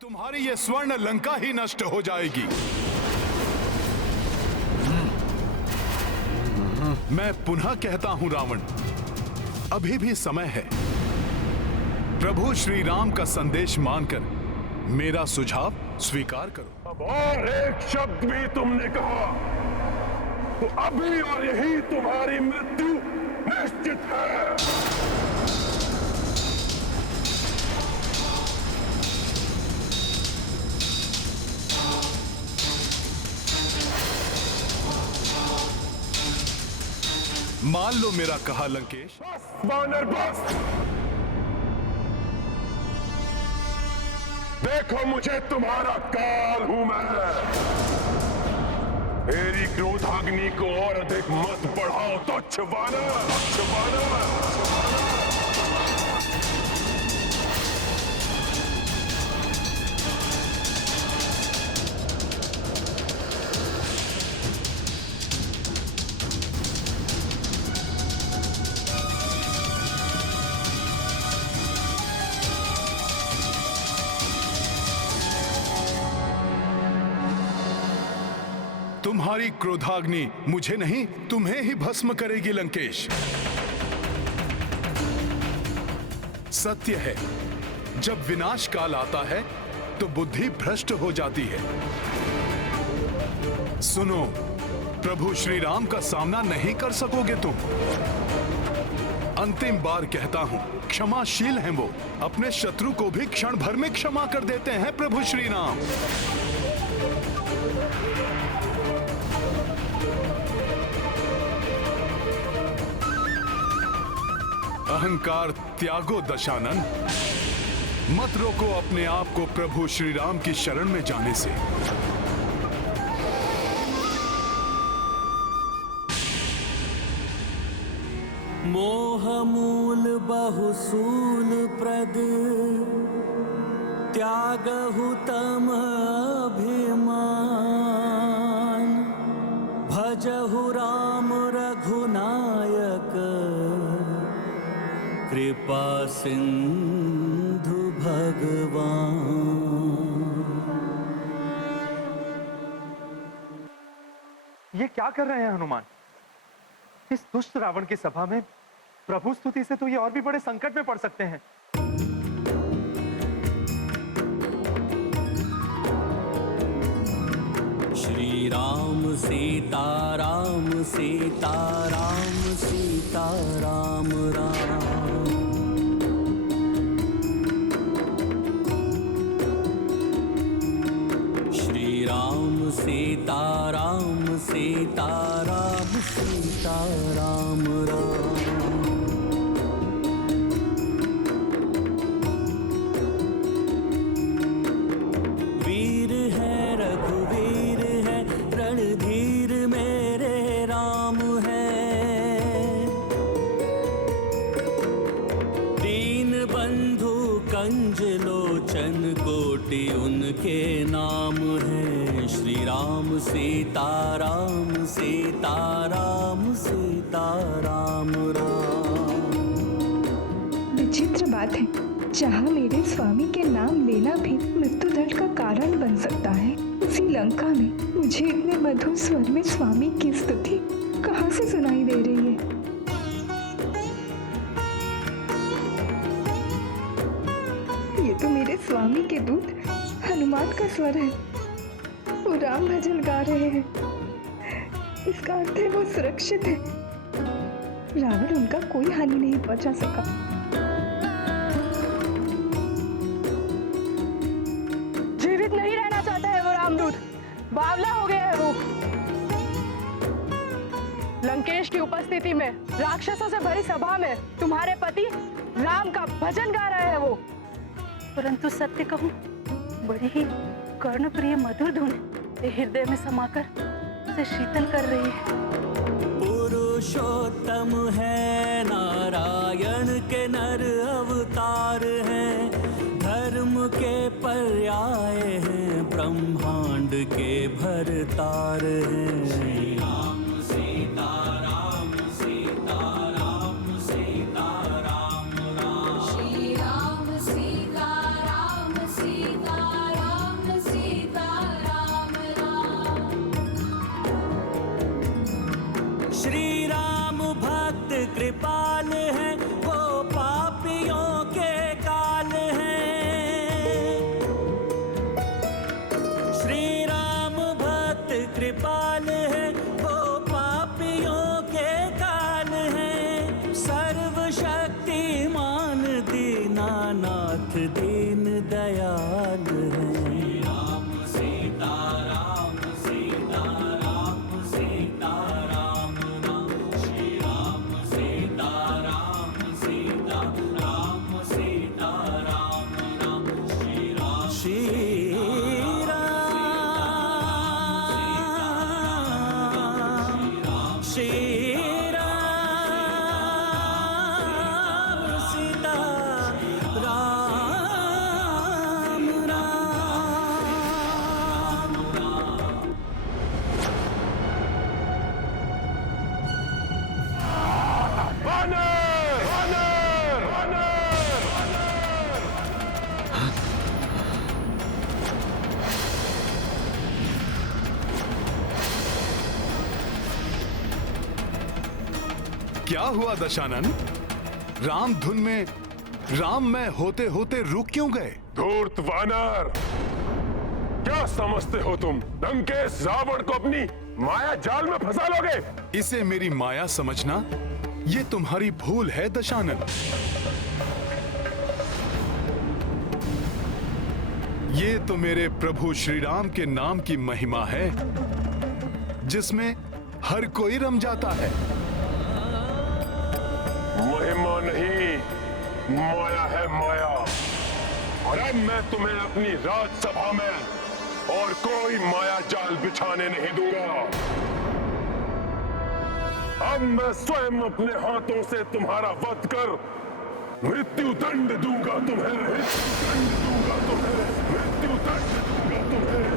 तुम्हारी ये स्वर्ण लंका ही नष्ट हो जाएगी। मैं पुनः कहता हूं रावण, अभी भी समय है। प्रभु श्री राम का संदेश मानकर मेरा सुझाव स्वीकार करो। अब और एक शब्द भी तुमने कहा तो अभी और यही तुम्हारी मृत्यु निश्चित है। मान लो मेरा कहा लंकेश। बस वानर बस। देखो मुझे तुम्हारा काल हूं मैं। मेरी क्रोधाग्नि को और अधिक मत बढ़ाओ तुच्छ वानर, तुच्छ वानर। तुम्हारी क्रोधाग्नि मुझे नहीं तुम्हें ही भस्म करेगी लंकेश। सत्य है, जब विनाश काल आता है तो बुद्धि भ्रष्ट हो जाती है। सुनो, प्रभु श्री राम का सामना नहीं कर सकोगे तुम। अंतिम बार कहता हूं, क्षमाशील हैं वो, अपने शत्रु को भी क्षण भर में क्षमा कर देते हैं प्रभु श्री राम। अहंकार त्यागो दशानन, मत रोको अपने आप को प्रभु श्री राम की शरण में जाने से। मोह मूल बहुसूल प्रद, त्यागहु तम अभिमान। भजहु राम रघुनायक, कृपा सिंधु भगवान। ये क्या कर रहे हैं हनुमान? इस दुष्ट रावण की सभा में प्रभु स्तुति से तो ये और भी बड़े संकट में पड़ सकते हैं। श्री राम सीता राम सीता राम सीता राम राम। श्री राम सीता राम सीता राम सीता राम राम। वीर है रघुवीर है, रणधीर मेरे राम है। दीन बंधु कंज लोचन कोटि उनके नाम है। श्री राम सीता राम सीता राम सीता राम राम। विचित्र बात है, जहाँ मेरे स्वामी के नाम लेना भी मृत्युदंड का कारण बन सकता है, उसी लंका में मुझे इतने मधुर स्वर में स्वामी की स्तुति कहाँ से सुनाई दे रही है? ये तो मेरे स्वामी के दूत हनुमान का स्वर है। वो राम भजन गा रहे हैं। इसका अर्थ है वो सुरक्षित है। रावण उनका कोई हानि नहीं पहुंचा सका। जीवित नहीं रहना चाहता है वो रामदूत, बावला हो गया है वो। लंकेश की उपस्थिति में, राक्षसों से भरी सभा में तुम्हारे पति राम का भजन गा रहे हैं वो। परंतु सत्य कहूं, बड़ी ही कर्णप्रिय मधुर धुन हृदय में समाकर उसे शीतल कर रही है। पुरुषोत्तम है, नारायण के नर अवतार हैं। धर्म के पर्याय हैं, ब्रह्मांड के भरतार हैं। श्री राम सीता राम सीता राम सीता राम राम। श्री राम सीता राम सीता श्री राम भक्त कृपाल है, वो पापियों के काल है। श्री राम भक्त कृपाल है, वो पापियों के काल है। सर्वशक्तिमान दीनानाथ दीन दयाल है। राम सीता राम सीता राम सीता राम राम, श्री राम सीता राम सीता राम सीता राम राम, श्री राम श्री राम श्री राम सीता राम राम राम। वानर वानर वानर क्या हुआ दशानन? राम धुन में राम में होते होते रुक क्यों गए? धूर्त वानर, क्या समझते हो तुम? लंकेश रावण को अपनी माया जाल में फंसा लोगे? इसे मेरी माया समझना ये तुम्हारी भूल है दशानन। ये तो मेरे प्रभु श्री राम के नाम की महिमा है, जिसमें हर कोई रम जाता है। महिमा नहीं, माया है माया। और अब मैं तुम्हें अपनी राजसभा में और कोई माया जाल बिछाने नहीं दूंगा। अब मैं स्वयं अपने हाथों से तुम्हारा वध कर मृत्यु दंड दूंगा तुम्हें, मृत्यु दंड दूंगा तुम्हें, मृत्यु दंड दूंगा तुम्हें।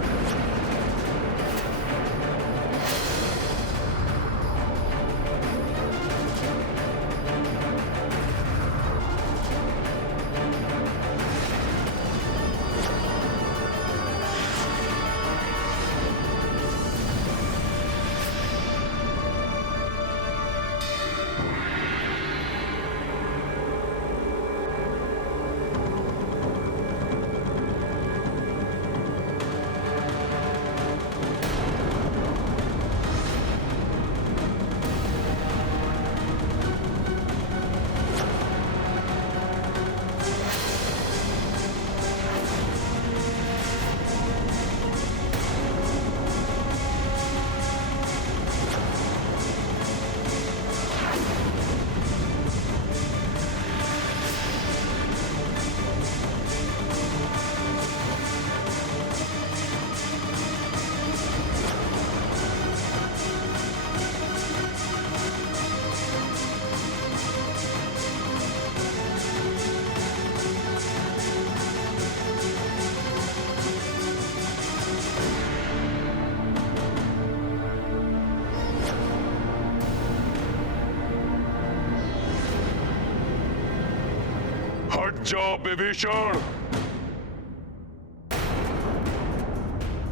जाओ विभीषण,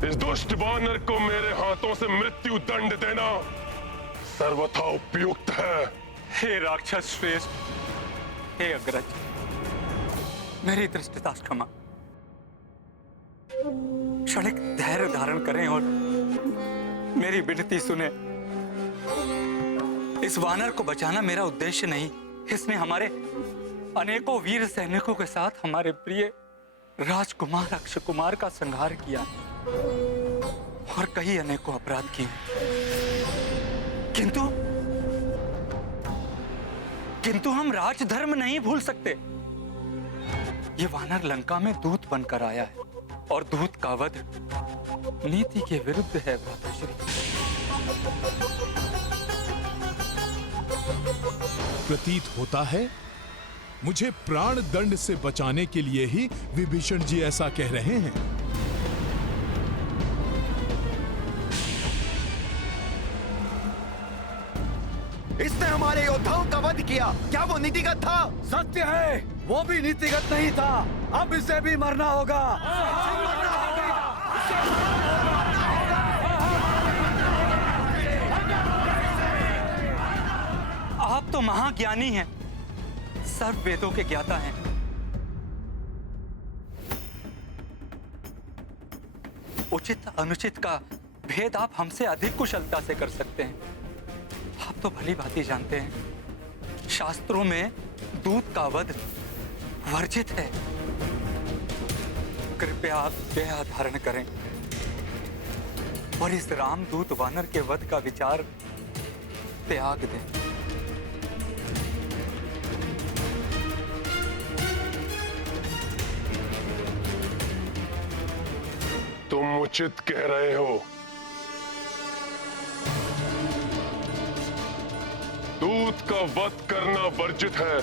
इस दुष्ट वानर को मेरे हाथों से मृत्यु दंड देना सर्वथा उपयुक्त है। हे राक्षस श्रेष्ठ, हे अग्रज, मेरी दृष्टता क्षमा। क्षणिक धैर्य धारण करें और मेरी विनती सुने। इस वानर को बचाना मेरा उद्देश्य नहीं। इसने हमारे अनेकों वीर सैनिकों के साथ हमारे प्रिय राजकुमार अक्षय कुमार का संहार किया और कई अनेकों अपराध किए। किंतु हम राजधर्म नहीं भूल सकते। ये वानर लंका में दूत बनकर आया है और दूत का वध नीति के विरुद्ध है। भ्राताश्री, प्रतीत होता है मुझे प्राण दंड से बचाने के लिए ही विभीषण जी ऐसा कह रहे हैं। इसने हमारे योद्धाओं का वध किया, क्या वो नीतिगत था? सत्य है, वो भी नीतिगत नहीं था। अब इसे भी मरना होगा। तो महाज्ञानी हैं, सर्व वेदों के ज्ञाता हैं। उचित अनुचित का भेद आप हमसे अधिक कुशलता से कर सकते हैं। आप तो भली भांति जानते हैं, शास्त्रों में दूत का वध वर्जित है। कृपया आप दया धारण करें और इस रामदूत वानर के वध का विचार त्याग दें। तुम उचित कह रहे हो। दूत का वध करना वर्जित है,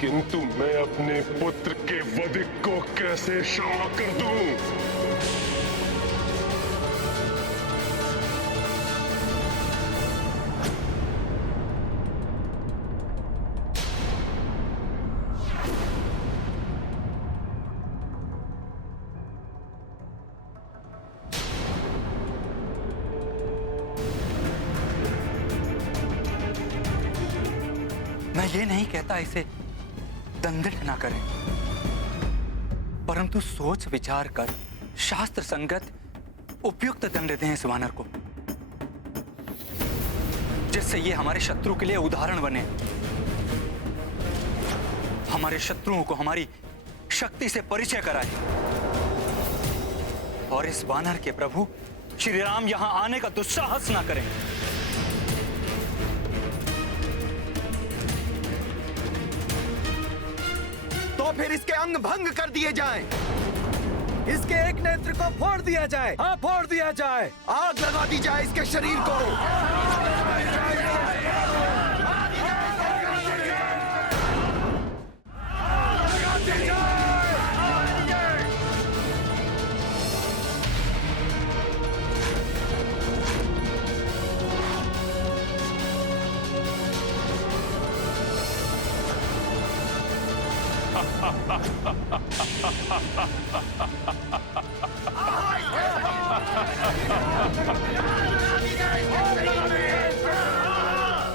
किंतु मैं अपने पुत्र के वध को कैसे क्षमा कर दूं? मैं ये नहीं कहता इसे दंडित ना करें, परंतु सोच विचार कर शास्त्र संगत उपयुक्त दंड दें इस वानर को, जिससे ये हमारे शत्रु के लिए उदाहरण बने, हमारे शत्रुओं को हमारी शक्ति से परिचय कराए और इस वानर के प्रभु श्री राम यहां आने का दुस्साहस ना करें। तो फिर इसके अंग भंग कर दिए जाएं। इसके एक नेत्र को फोड़ दिया जाए। हाँ, फोड़ दिया जाए। आग लगा दी जाए इसके शरीर को।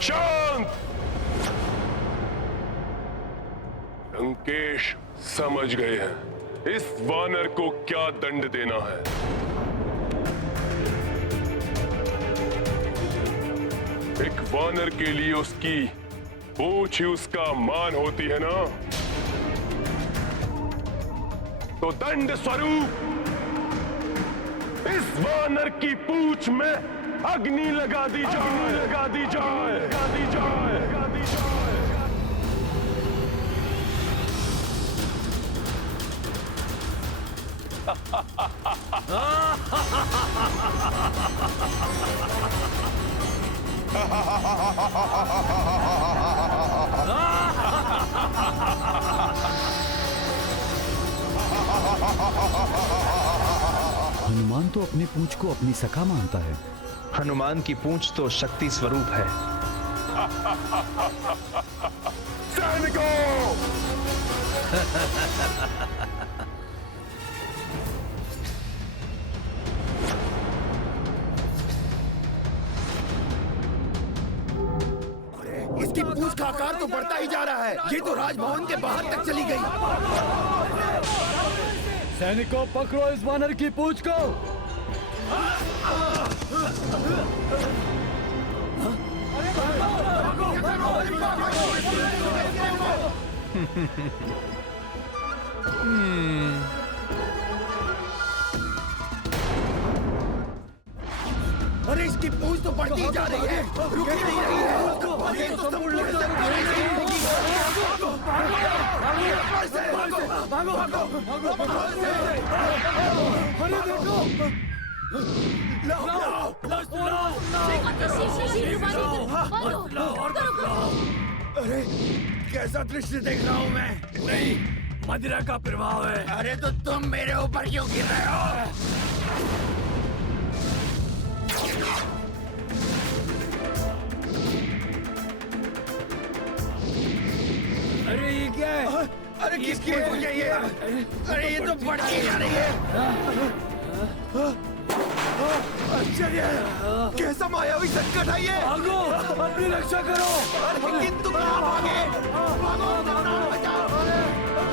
शांत। लंकेश समझ गए हैं इस वानर को क्या दंड देना है। एक वानर के लिए उसकी पूंछ ही उसका मान होती है ना, तो दंड स्वरूप इस वानर की पूंछ में अग्नि लगा दी जाए, लगा दी जाए, लगा दी जाए, लगा दी जाए। हनुमान तो अपनी पूंछ को अपनी सखा मानता है। हनुमान की पूंछ तो शक्ति स्वरूप है। सैनिकों! इसकी पूंछ का आकार तो बढ़ता ही जा रहा है। ये तो राजभवन के बाहर तक चली गई। सैनिकों, पकड़ो इस वानर की पूंछ को। अरे इसकी पूंछ तो बढ़ती ही जा रही है, रुक ही नहीं रही है। ये तो संपूर्ण अरे देखो, अरे कैसा दृश्य देख रहा हूँ मैं। नहीं, मदिरा का प्रभाव है। अरे तो तुम मेरे ऊपर क्यों गिर रहे हो? अरे ये क्या है? अरे किसकी पूंछ है ये? अरे ये तो बढ़ती जा रही है। आश्चर्य है, कैसा मायावी संकट है ये। भागो, अपनी रक्षा करो। अरे किंतु कहाँ भागे, भागो, प्राण बचाओ।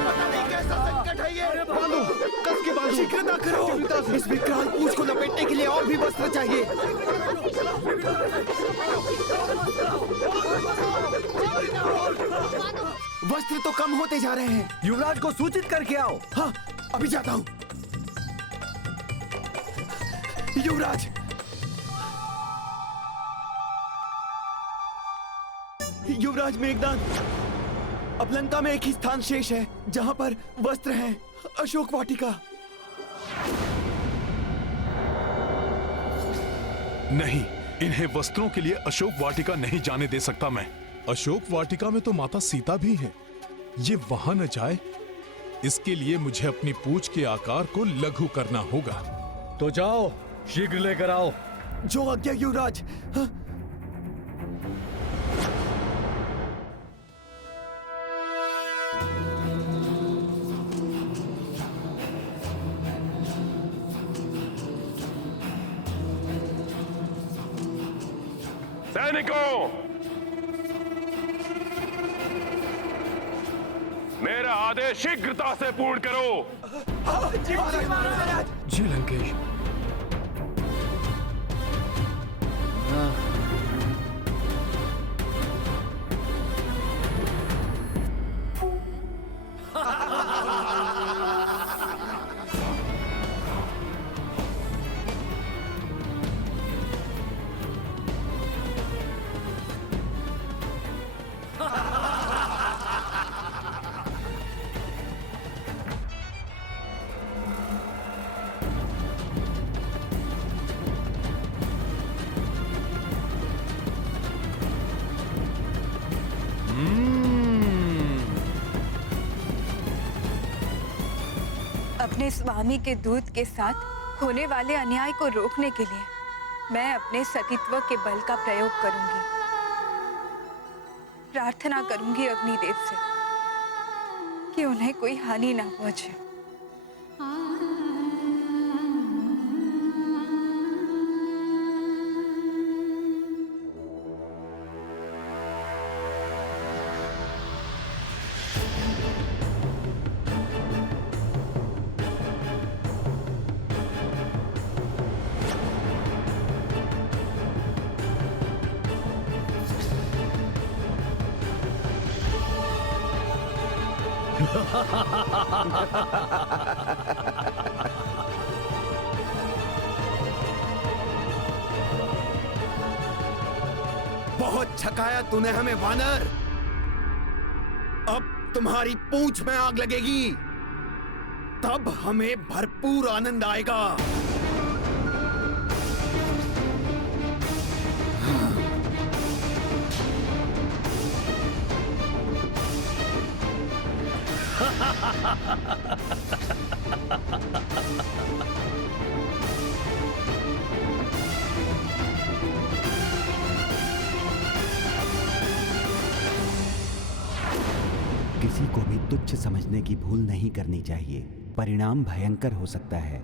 पता नहीं कैसा संकट है ये। बांधो, कस के बांधो। शीघ्रता करो, इस विकराल पूंछ को लपेटने के लिए और भी वस्त्र चाहिए। वस्त्र तो कम होते जा रहे हैं। युवराज को सूचित करके आओ। हाँ, अभी जाता हूँ। युवराज, युवराज मेघनाद, अब लंका में एक ही स्थान शेष है जहाँ पर वस्त्र हैं, अशोक वाटिका। नहीं, इन्हें वस्त्रों के लिए अशोक वाटिका नहीं जाने दे सकता मैं। अशोक वाटिका में तो माता सीता भी है, ये वहां न जाए, इसके लिए मुझे अपनी पूंछ के आकार को लघु करना होगा। तो जाओ, शीघ्र लेकर आओ। जो आज्ञा युवराज। हाँ? सैनिकों, मेरा आदेश शीघ्रता से पूर्ण करो। जी महाराज। जी लंकेश। अपने स्वामी के दूत के साथ होने वाले अन्याय को रोकने के लिए मैं अपने सतीत्व के बल का प्रयोग करूंगी। प्रार्थना करूंगी अग्निदेव से कि उन्हें कोई हानि ना पहुंचे। बहुत छकाया तूने हमें वानर। अब तुम्हारी पूंछ में आग लगेगी, तब हमें भरपूर आनंद आएगा। किसी को भी तुच्छ समझने की भूल नहीं करनी चाहिए, परिणाम भयंकर हो सकता है।